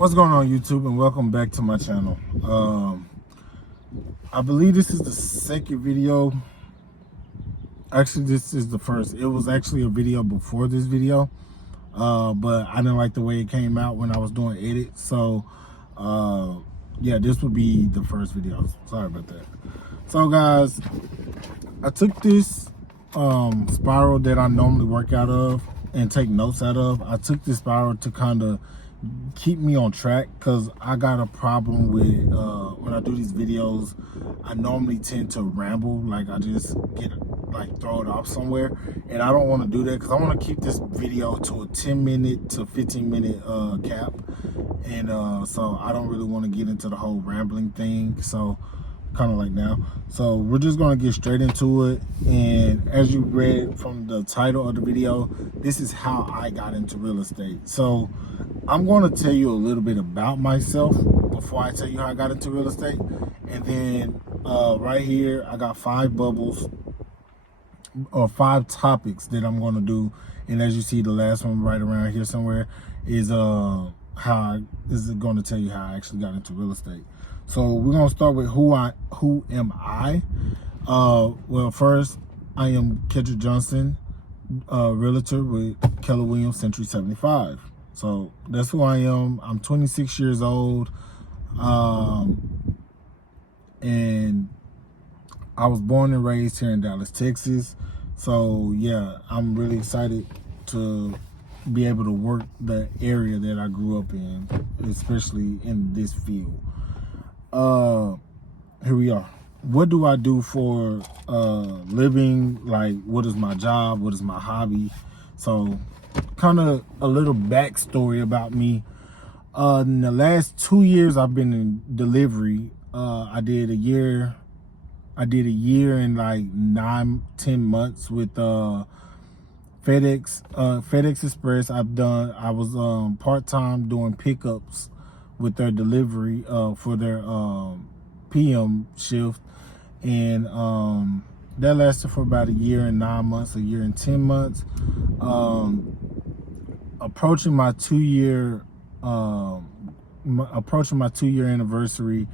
What's going on, YouTube, and welcome back to my channel. I believe this is the second video. Actually, this is the first. It was actually a video before this video, but I didn't like the way it came out when I was doing edits. So yeah, this would be the first video. Sorry about that. So guys, I took this spiral that I normally work out of and take notes out of. I took this spiral to kind of keep me on track, because I got a problem with when I do these videos, I normally tend to ramble. Like, I just get throw it off somewhere, and I don't want to do that, because I want to keep this video to a 10-minute to 15-minute cap, and so I don't really want to get into the whole rambling thing. So kind of like now, so we're just going to get straight into it. And as you read from the title of the video, this is how I got into real estate. So I'm going to tell you a little bit about myself before I tell you how I got into real estate. And then right here I got 5 bubbles, or 5 topics that I'm going to do. And as you see, the last one right around here somewhere is is going to tell you how I actually got into real estate. So we're going to start with who am I? Well, first, I am Kendrick Johnson, realtor with Keller Williams Century 75. So that's who I am. I'm 26 years old, and I was born and raised here in Dallas, Texas. So yeah, I'm really excited to be able to work the area that I grew up in, especially in this field. Here we are. What do I do for living? Like, what is my job? What is my hobby? So kind of a little backstory about me. In the last 2 years, I've been in delivery. I did a year and like 9-10 months with FedEx Express. I was part-time doing pickups with their delivery for their PM shift, and that lasted for about a year and 9 months, a year and 10 months. Approaching my 2-year anniversary,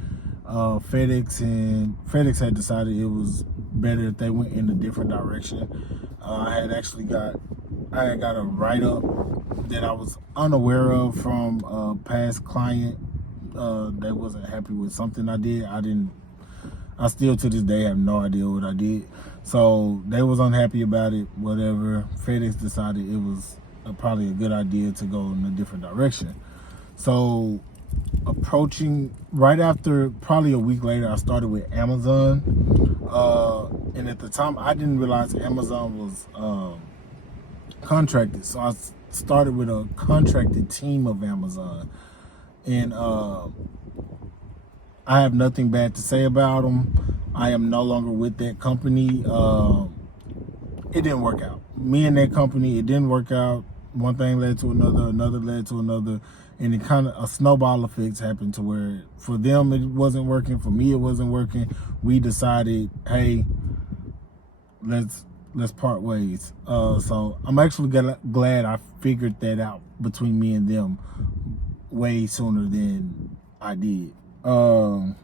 FedEx had decided it was better if they went in a different direction. I had got a write-up that I was unaware of from a past client that wasn't happy with something I did. I still to this day have no idea what I did. So they was unhappy about it, whatever. FedEx decided it was probably a good idea to go in a different direction. So approaching right after, probably a week later, I started with Amazon. And at the time, I didn't realize Amazon was contracted. So I started with a contracted team of Amazon. And I have nothing bad to say about them. I am no longer with that company. It didn't work out. Me and that company, it didn't work out. One thing led to another, another led to another. And it kind of, a snowball effect happened to where for them it wasn't working, for me it wasn't working. We decided, hey, let's part ways. So I'm actually glad I figured that out between me and them way sooner than I did. Another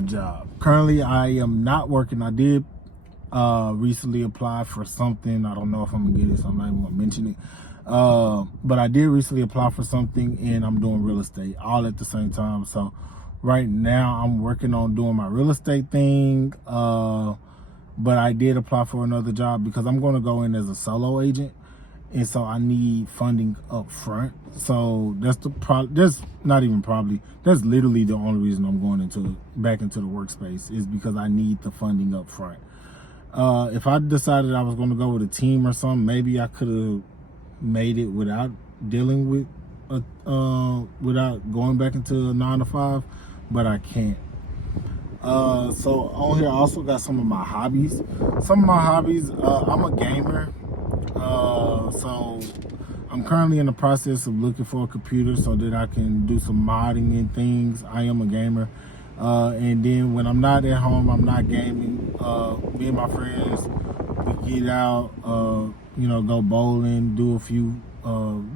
job. Currently, I am not working. I did recently apply for something. I don't know if I'm gonna get it, so I'm not even gonna mention it. But I did recently apply for something, and I'm doing real estate all at the same time. So right now I'm working on doing my real estate thing. But I did apply for another job because I'm going to go in as a solo agent, and so I need funding up front. So that's not even probably, that's literally the only reason I'm going back into the workspace, is because I need the funding up front. If I decided I was going to go with a team or something, maybe I could have made it without dealing with without going back into a 9-to-5, but I can't. So on here I also got some of my hobbies. I'm a gamer. So I'm currently in the process of looking for a computer so that I can do some modding and things. I am a gamer. And then when I'm not at home, I'm not gaming. Me and my friends, we get out, go bowling, do a few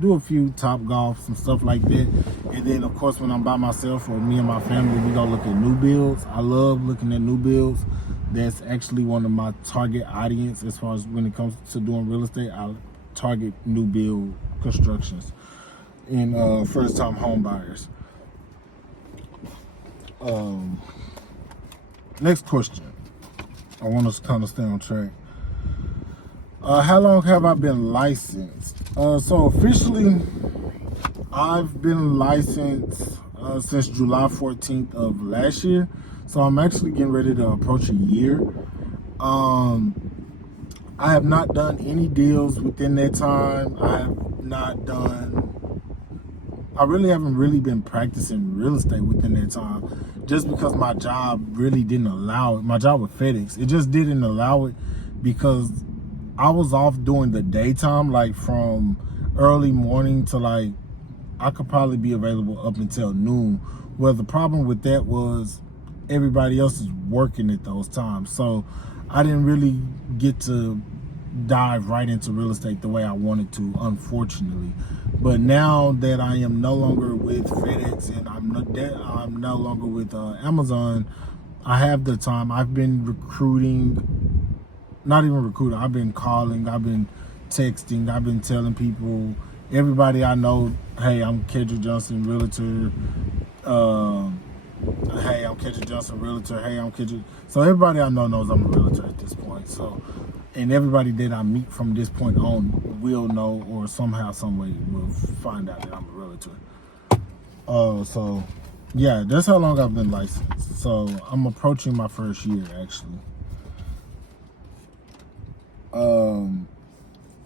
do a few Top Golf, some stuff like that. And then of course when I'm by myself or me and my family, we go look at new builds. I love looking at new builds. That's actually one of my target audience as far as when it comes to doing real estate. I target new build constructions and first time home buyers. Next question. I want us to kind of stay on track. How long have I been licensed? So officially, I've been licensed since July 14th of last year. So I'm actually getting ready to approach a year. I have not done any deals within that time. I really haven't been practicing real estate within that time, just because my job really didn't allow it. My job with FedEx, it just didn't allow it because I was off during the daytime, like from early morning to like, I could probably be available up until noon. Well, the problem with that was everybody else is working at those times. So I didn't really get to dive right into real estate the way I wanted to, unfortunately. But now that I am no longer with FedEx and I'm no longer with Amazon, I have the time. I've been recruiting, not even recruiting, I've been calling, I've been texting, I've been telling people, everybody I know, hey, I'm Kedrick Johnson, realtor. Hey, I'm Kedrick Johnson, realtor. Hey, I'm Kedrick. So everybody I know knows I'm a realtor at this point. So, and everybody that I meet from this point on will know, or somehow, some way will find out that I'm a realtor. So yeah, that's how long I've been licensed. So I'm approaching my first year actually.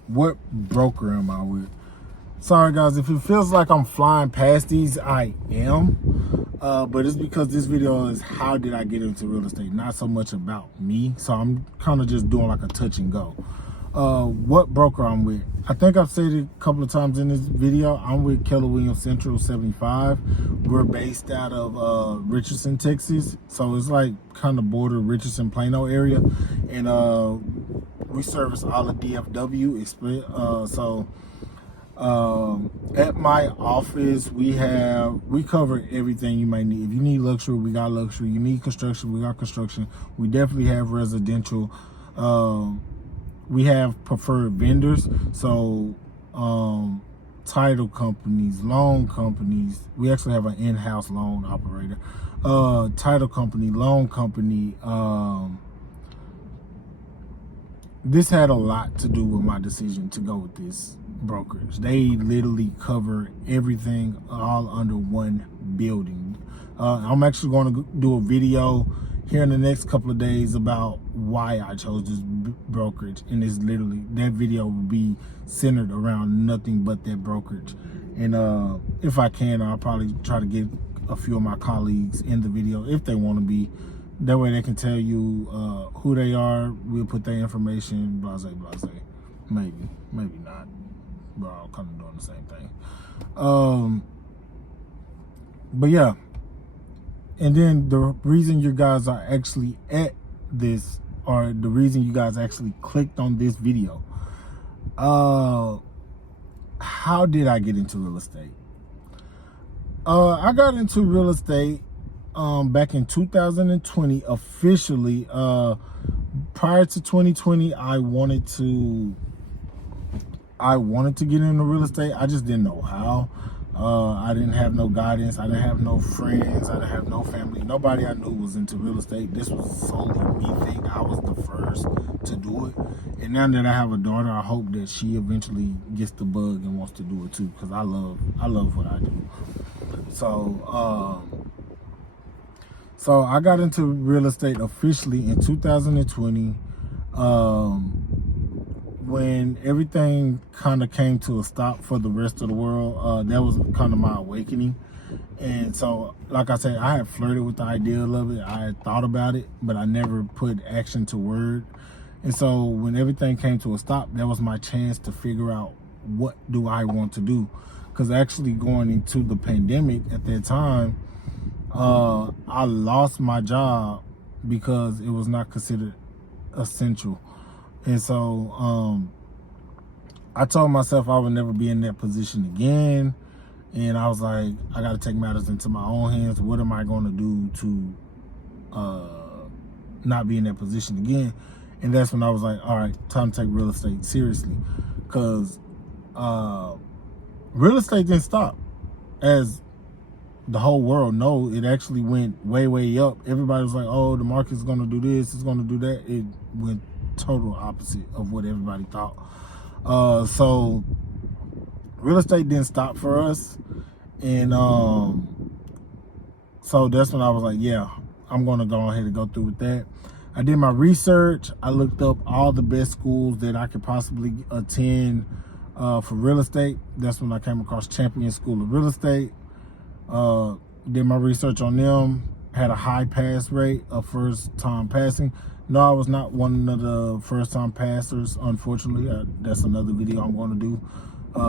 What broker am I with? Sorry guys, if it feels like I'm flying past these, I am. But it's because this video is how did I get into real estate, not so much about me. So I'm kind of just doing like a touch and go. What broker I'm with? I think I've said it a couple of times in this video. I'm with Keller Williams Central 75. We're based out of Richardson, Texas. So it's like kind of border Richardson, Plano area. And we service all of DFW. At my office, we cover everything you might need. If you need luxury, we got luxury. You need construction, we got construction. We definitely have residential. We have preferred vendors, so title companies, loan companies. We actually have an in-house loan operator. Title company, loan company. This had a lot to do with my decision to go with this brokerage. They literally cover everything all under one building. I'm actually going to do a video here in the next couple of days about why I chose this brokerage, and it's literally, that video will be centered around nothing but that brokerage. And if I can, I'll probably try to get a few of my colleagues in the video if they want to be. That way they can tell you who they are. We'll put their information, blase, blase. Maybe not. We're all kind of doing the same thing. But yeah. And then the reason you guys are actually at this, or the reason you guys actually clicked on this video. How did I get into real estate? I got into real estate back in 2020 officially. Prior to 2020, I wanted to get into real estate. I just didn't know how. I didn't have no guidance. I didn't have no friends. I didn't have no family. Nobody I knew was into real estate. This was solely me thing. I was the first to do it. And now that I have a daughter, I hope that she eventually gets the bug and wants to do it too, because I love what I do. So I got into real estate officially in 2020. When everything kind of came to a stop for the rest of the world, that was kind of my awakening. And so, like I said, I had flirted with the idea of it. I had thought about it, but I never put action to word. And so when everything came to a stop, that was my chance to figure out, what do I want to do? Because actually going into the pandemic at that time, I lost my job because it was not considered essential. And so I told myself I would never be in that position again. And I was like, I got to take matters into my own hands. What am I going to do to not be in that position again? And that's when I was like, all right, time to take real estate seriously. Because real estate didn't stop. As the whole world know, it actually went way, way up. Everybody was like, oh, the market's going to do this, it's going to do that. It went total opposite of what everybody thought. So real estate didn't stop for us. And so that's when I was like, yeah, I'm going to go ahead and go through with that. I did my research. I looked up all the best schools that I could possibly attend for real estate. That's when I came across Champion School of Real Estate. Did my research on them. Had a high pass rate of first time passing. No, I was not one of the first time passers, unfortunately. That's another video I'm going to do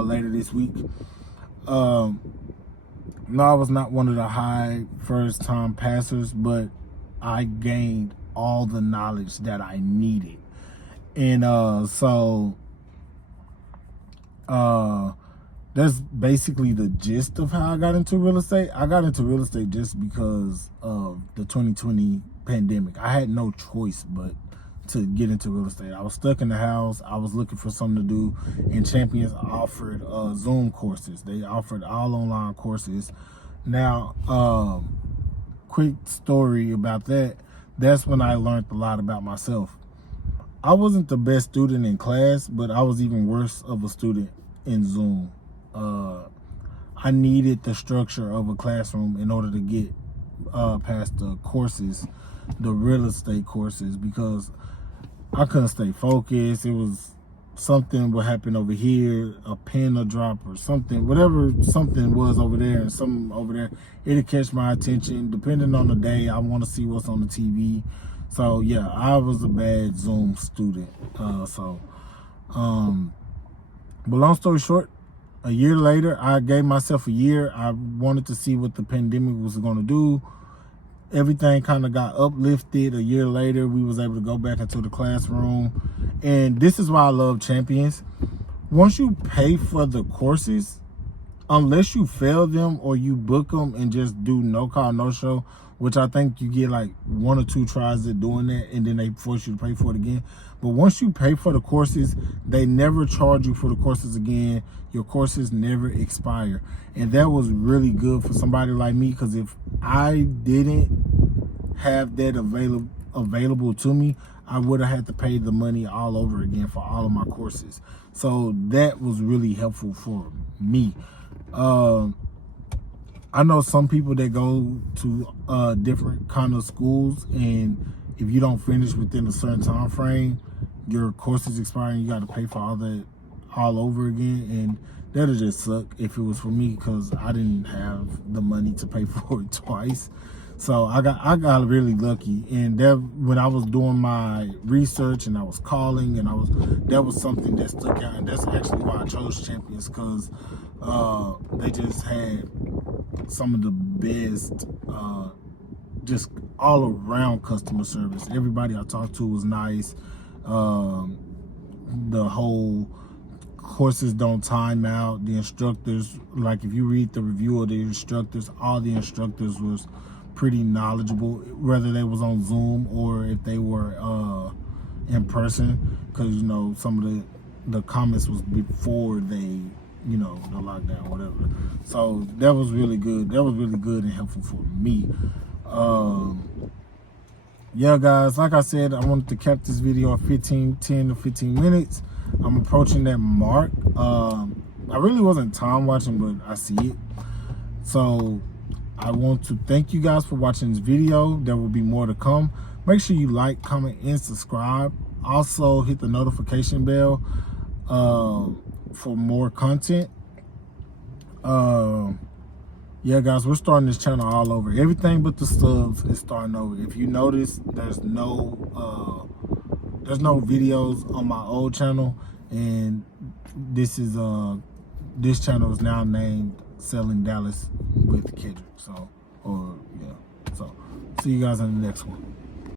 later this week. No, I was not one of the high first time passers, but I gained all the knowledge that I needed. And that's basically the gist of how I got into real estate. I got into real estate just because of the 2020 pandemic. I had no choice but to get into real estate. I was stuck in the house. I was looking for something to do, and Champions offered Zoom courses. They offered all online courses. Now, quick story about that. That's when I learned a lot about myself. I wasn't the best student in class, but I was even worse of a student in Zoom. I needed the structure of a classroom in order to get past the courses, the real estate courses, because I couldn't stay focused. It was something would happen over here, a pin will drop or something, whatever something was over there and something over there, it'd catch my attention. Depending on the day, I want to see what's on the TV. So yeah, I was a bad Zoom student. But long story short, a year later, I gave myself a year. I wanted to see what the pandemic was going to do. Everything kind of got uplifted. A year later, we was able to go back into the classroom. And this is why I love Champions. Once you pay for the courses, unless you fail them or you book them and just do no call, no show, which I think you get like 1 or 2 tries at doing that, and then they force you to pay for it again. But once you pay for the courses, they never charge you for the courses again. Your courses never expire. And that was really good for somebody like me, because if I didn't have that available to me, I would have had to pay the money all over again for all of my courses. So that was really helpful for me. I know some people that go to different kind of schools, and if you don't finish within a certain time frame, your course is expiring. You got to pay for all that all over again, and that'll just suck if it was for me, because I didn't have the money to pay for it twice. So I got really lucky, and that when I was doing my research and I was calling, and that was something that stuck out, and that's actually why I chose Champions, because they just had some of the best, just all around customer service. Everybody I talked to was nice. The whole courses don't time out. The instructors, like if you read the review of the instructors, all the instructors was pretty knowledgeable, whether they was on Zoom or if they were in person, because you know some of the comments was before they, you know, the lockdown, whatever. So that was really good. That was really good and helpful for me. Yeah, guys, like I said, I wanted to cap this video at 10 to 15 minutes. I'm approaching that mark. I really wasn't time watching, but I see it. So I want to thank you guys for watching this video. There will be more to come. Make sure you like, comment, and subscribe. Also hit the notification bell for more content. Yeah, guys, we're starting this channel all over. Everything but the subs is starting over. If you notice, there's no videos on my old channel, and this channel is now named Selling Dallas with Kendrick. So see you guys in the next one.